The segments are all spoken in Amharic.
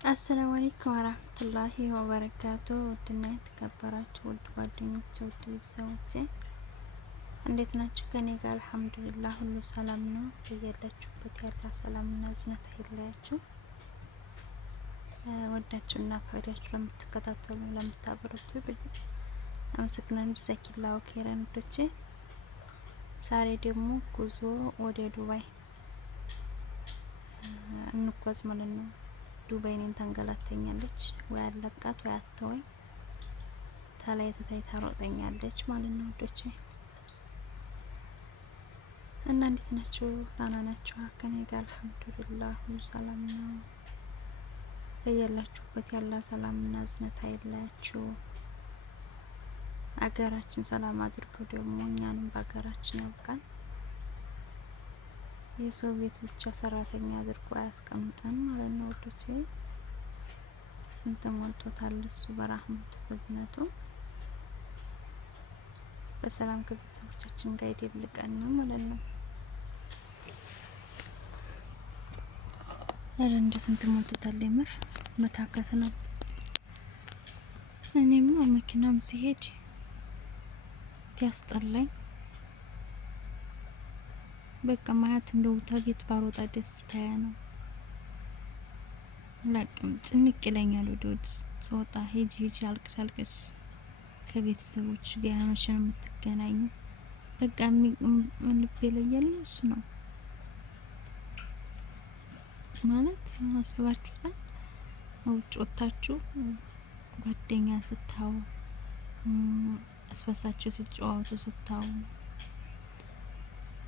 አሰላሙ አለይኩም ወራህመቱላሂ ወበረካቱ። ውድና የተከበራችሁ ውድ ጓደኞቼ፣ ውድ ቤተሰቦቼ እንዴት ናችሁ? ከኔ ጋር አልሐምዱሊላህ ሁሉ ሰላም ነው። በያላችሁበት ያላ ሰላምና እዝነት አይለያችሁ። ወዳችሁና ፈቅዳችሁ ለምትከታተሉ ለምታበረቱ አመሰግናለሁ። ጀዛኪላሁ ኸይረን ውዶቼ። ዛሬ ደግሞ ጉዞ ወደ ዱባይ እንጓዝ ማለት ነው። ዱባይ እኔን ታንገላተኛለች፣ ወይ አለቃት ወይ አተወኝ ታላይ ተታይ ታሮጠኛለች ማለት ነው ወዶቼ። እና እንዴት ናችሁ? ደህና ናችሁ? ከኔ ጋር አልሐምዱሊላህ ሁሉ ሰላም ነው። በያላችሁበት ያላ ሰላምና እዝነት አይለያችሁ። አገራችን ሰላም አድርጎ ደግሞ እኛንም በአገራችን ያብቃን። የሰው ቤት ብቻ ሰራተኛ አድርጎ አያስቀምጠን ማለት ነው ወዶቼ። ስንት ሞልቶታል እሱ በራህመቱ በዝነቱ። በሰላም ከቤተሰቦቻችን ጋር ይደብልቀን ነው ማለት ነው። አረ እንደ ስንት ሞልቶታል የምር መታከት ነው። እኔማ መኪናም ሲሄድ ያስጠላኝ በቃ ማያት እንደው ታቤት ባሮጣ ደስታያ ነው። ላቅም ጭንቅ ይለኛል። ወደ ስወጣ ሄጅ አልቅሽ አልቅሽ ከቤተሰቦች ጋር መቼ ነው የምትገናኙ? በቃ ልብ ይለያል እሱ ነው ማለት አስባችሁታል? ውጭ ወጣችሁ ጓደኛ ስታው አስፈሳችሁ ሲጫወቱ ስታው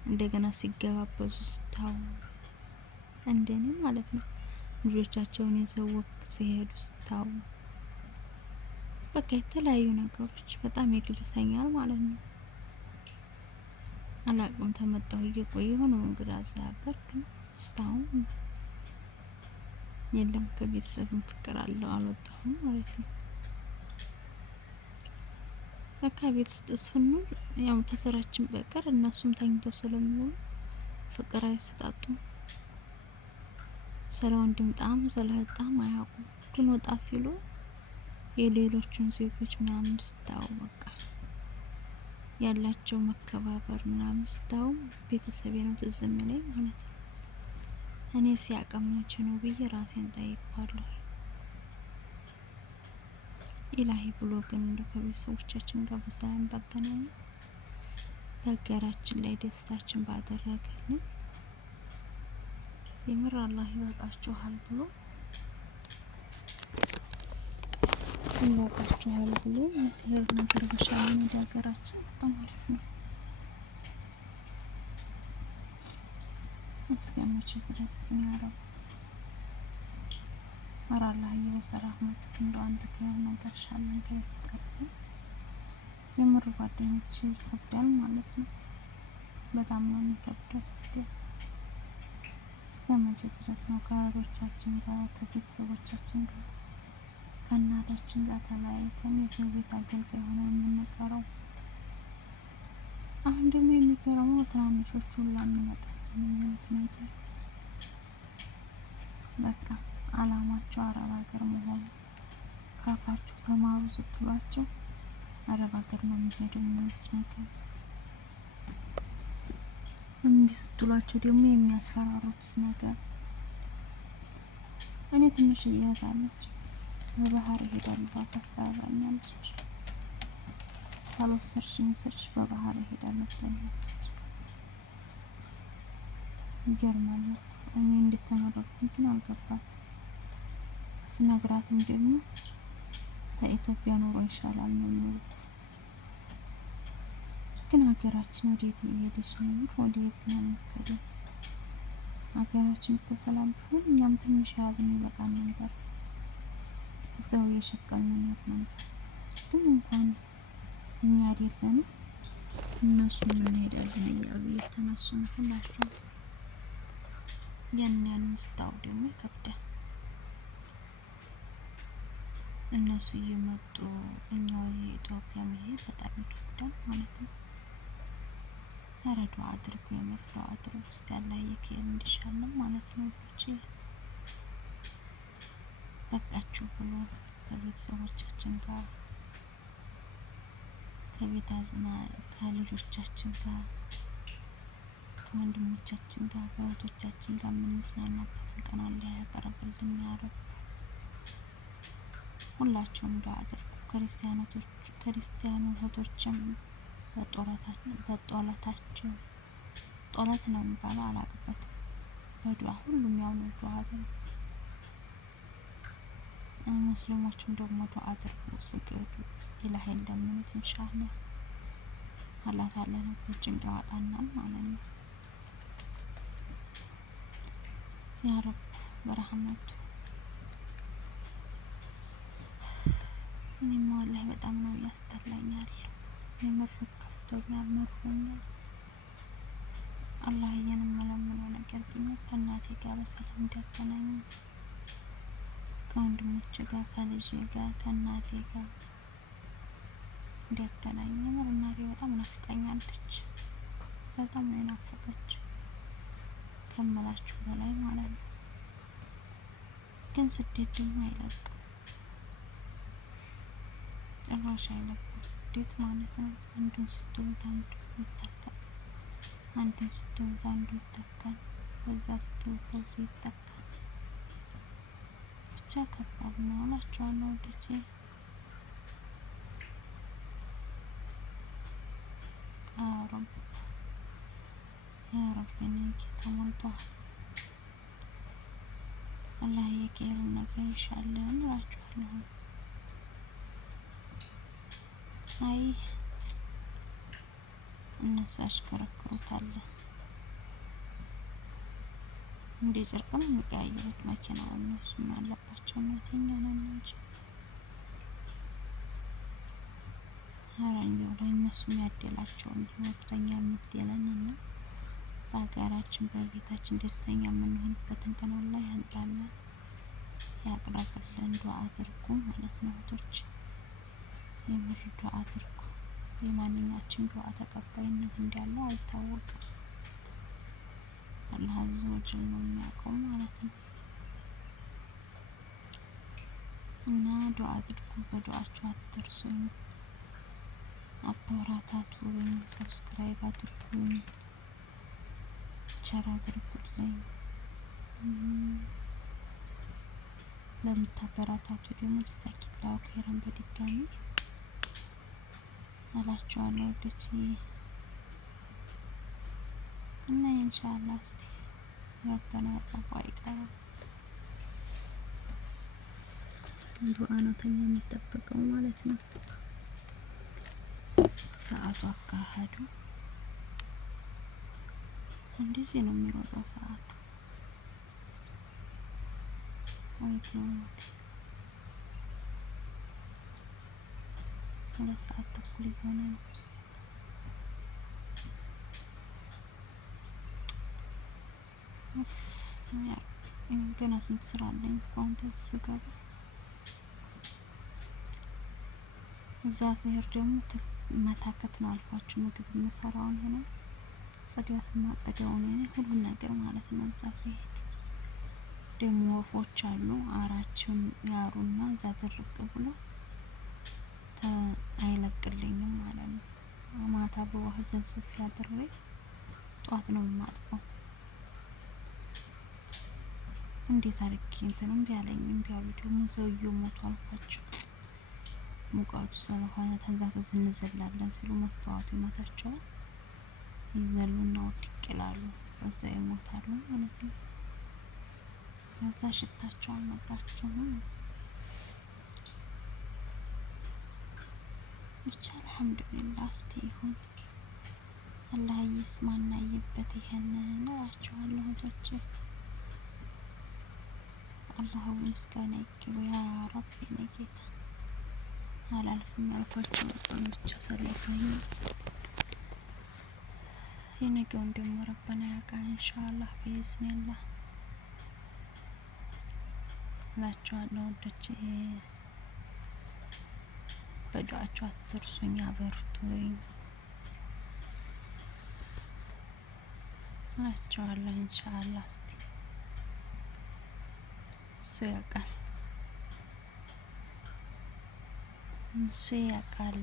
እንደገና ሲገባበዙ ስታው እንደኔ ማለት ነው ልጆቻቸውን ይዘው ወቅት ሲሄዱ ስታው በቃ የተለያዩ ነገሮች በጣም ይግብሰኛል ማለት ነው። አላቅም ተመጣሁ እየቆየሁ ነው እንግዲህ አዛበር ግን ስታውን የለም ከቤተሰብም ፍቅር አልወጣሁም ማለት ነው። በቃ ቤት ውስጥ ስንኖር ያው ተሰራችን በቀር እነሱም ተኝተው ስለሚውሉ ፍቅር አይሰጣጡም። ስለ ወንድም ጣም ስለ እህታም አያውቁም። ግን ወጣ ሲሉ የሌሎቹን ዜጎች ምናምን ስታው በቃ ያላቸው መከባበር ምናምን ስታው ቤተሰቤ ነው ትዝ የሚለኝ ማለት ነው። እኔ ሲያቀመች ነው ብዬ ራሴን ጠይቀዋለሁ። ኢላሂ ብሎ ግን እንደ ከቤተሰቦቻችን ጋር በሰላም ባገናኘን በሀገራችን ላይ ደስታችን ባደረገን የምር አላህ ይበቃችኋል ብሎ ይበቃችኋል ብሎ ይሄን ነገር በሻለን ወደ ሀገራችን በጣም አሪፍ ነው። እስከመቼ ድረስ ግን ያረብ አላህ በሰላማት እንደው አንተ ከየው ነገር ሻለን ከይፈጠር የምር ጓደኞቼ ይከብዳል ማለት ነው። በጣም ነው የሚከብደው ስትል እስከመቼ ድረስ ነው ከእህቶቻችን ጋር ከቤተሰቦቻችን ጋር ከእናታችን ጋር ተለያይተን የሰው ቤት አገልጋይ ሆነን የምንቀረው? አሁን ደግሞ የሚገርመው ትናንሾቹ ሁላ የሚመጣልን የሚሉት ነገር በቃ አላማቸው አረብ ሀገር መሆኑ ካፋችሁ ተማሩ ስትሏቸው አረብ ሀገር ነው የሚሄዱ የሚሉት ነገር እምቢ ስትሏቸው ደግሞ የሚያስፈራሩት ነገር። እኔ ትንሽ እያዛለች በባህር ይሄዳሉ ታስፈራራኛለች። ካልወሰድሽኝ ስልሽ በባህር ይሄዳሉ ትለኛለች። ይገርማል። እኔ እንደተመረጥኩኝ ግን አልገባትም። ስነግራትም ደግሞ ከኢትዮጵያ ኑሮ ይሻላል ነው የሚሉት። ግን ሀገራችን ወዴት እየሄደች ነው? ወዴት ነው የምትሄደው? ሀገራችን እኮ ሰላም ቢሆን እኛም ትንሽ ያዝን ይበቃል ነበር። እዛው እየሸቀልን ነው ነበር። ግን እንኳን እኛ አይደለም እነሱ እንሄዳለን እያሉ እየተነሱ ነው ሁላቸው። ያን ስታው ደግሞ ይከብዳል። እነሱ እየመጡ እኛ ወደ ኢትዮጵያ መሄድ በጣም ይከብዳል ማለት ነው። ኧረ ዱአ አድርጉ፣ የምር ዱአ አድርጉ እስቲ አላህ ይከየን እንዲሻለን ማለት ነው። በቃችሁ ብሎ ከቤተሰቦቻችን ጋር ከልጆቻችን ጋር ከወንድሞቻችን ጋር ከእህቶቻችን ጋር የምንጽናናበትን ቀን አላህ ያቀርብልን ያ ረብ። ሁላችሁም ዱዓ አድርጉ። ክርስቲያኑ እህቶችም በጦለታቸው ጦለት ነው የሚባለው አላቅበትም። በዱዓ ሁሉም ያው ነው ዱዓ አድርጉ። ሙስሊሞችም ደግሞ ዱዓ አድርጉ፣ ስገዱ፣ ኢላሂን ለምኑት። ኢንሻአላህ አላህ ካለንበት ጭንቅ ያወጣናል ማለት ነው ያ ረብ በረህመቱ። እኔማ ወላሂ በጣም ነው ያስጠላኛል። የምር ከፍቶኛል፣ መሮኛል። አላህዬን የምለምነው ነገር ቢኖር ከእናቴ ጋር በሰላም እንዲያገናኝ፣ ከወንድሞቼ ጋር፣ ከልጄ ጋር፣ ከእናቴ ጋር እንዲያገናኝ። የምር እናቴ በጣም ናፍቃኛለች። በጣም ነው የናፈቀች ከምላችሁ በላይ ማለት ነው። ግን ስደት ደግሞ አይለቅም፣ ጭራሽ አይለቅም ስደት ማለት ነው። አንዱን ስትሉት አንዱ ይተካል፣ አንዱን ስትሉት አንዱ ይተካል፣ በዛ ስትሉት በዚህ ይተካል። ብቻ ከባድ ነው እላችኋለሁ ወዳጆቼ። ያ ረብ የኔ ጌታ ሞልቷል። አላህ የኸይሩን ነገር ይሻልን እላችኋለሁ። አይ እነሱ ያሽከረክሩታል እንደ ጨርቅ ነው የሚቀያየሩት መኪናው። እነሱ ምን አለባቸው? እናተኛ ነን እንጂ አራኛው ላይ እነሱ የሚያደላቸውን ህይወት ለኛ የሚደለንና በሀገራችን በቤታችን ደስተኛ የምንሆንበትን ቀን አላህ ያምጣልን፣ ያቅርብልን። ዱዓ አድርጉ ማለት ነው እህቶች፣ የምር ዱዓ አድርጉ። የማንኛችን ዱዓ ተቀባይነት እንዳለው አይታወቅም። አላህ አዘ ወጀል ነው የሚያውቀው ማለት ነው። እና ዱዓ አድርጉ፣ በዱዓችሁ አትርሱኝ፣ አበረታቱኝ፣ ሰብስክራይብ አድርጉኝ፣ ሸር አድርጉልኝ። ለምታበረታቱ ደግሞ ጀዛኪላሁ ኸይረን በድጋሚ እላችኋለሁ ወዶቼ። እና ኢንሻአላህ እስቲ ረበና ያጠፋ አይቀርም። ዱዓ ነው ተኛ የሚጠበቀው ማለት ነው። ሰዓቱ አካሄዱ እንደዚህ ነው የሚሮጠው ሰዓቱ። ወይ ፕሎት 2 ሰዓት ተኩል እየሆነ ነው። ገና ስንት ስራ አለኝ። ኮንተስ ስገባ እዛ ሲሄድ ደግሞ መታከት ነው አልኳችሁ። ምግብ የምሰራውን ሆነ ጽዳት ማጸዳውን ሁሉ ነገር ማለት ነው። እዛ ሲሄድ ደግሞ ወፎች አሉ አራቸው ያሩና እዛ ድርቅ ብሎ አይለቅልኝም ማለት ነው። ማታ በውሃ ዘብስፍ ያድሬ ጧት ነው የማጥበው። እንዴት አድርጌ እንትን እምቢ አሉ ደግሞ ሰውዬው ሞቶ አልኳቸው። ሙቀቱ ስለሆነ ተዛ እንዘላለን ሲሉ መስተዋቱ ይመታቸዋል። ይዘሉና ወድቅ ይላሉ፣ በዛ ይሞታሉ ማለት ነው። በዛ ሽታቸው አልነግራቸውም። ብቻ አልሐምዱሊላህ። እስቲ ይሁን አላህ ይስማና ይበት ይሄን እላችኋለሁ እህቶቼ። አላህ ምስጋና ይግባው ያ ረቢ ነጌታ። አላልፍም ያልኳቸው ቀኖች አሳልፈኝ የነገውን ደግሞ ረበና ያውቃል ኢንሻአላህ በኢዝኒላህ እላችኋለሁ ወዶቼ። በዱዓችሁ አትርሱኝ፣ አበርቱኝ እላችኋለሁ ኢንሻአላህ። እስቲ እሱ ያውቃል። እሱ ያውቃል።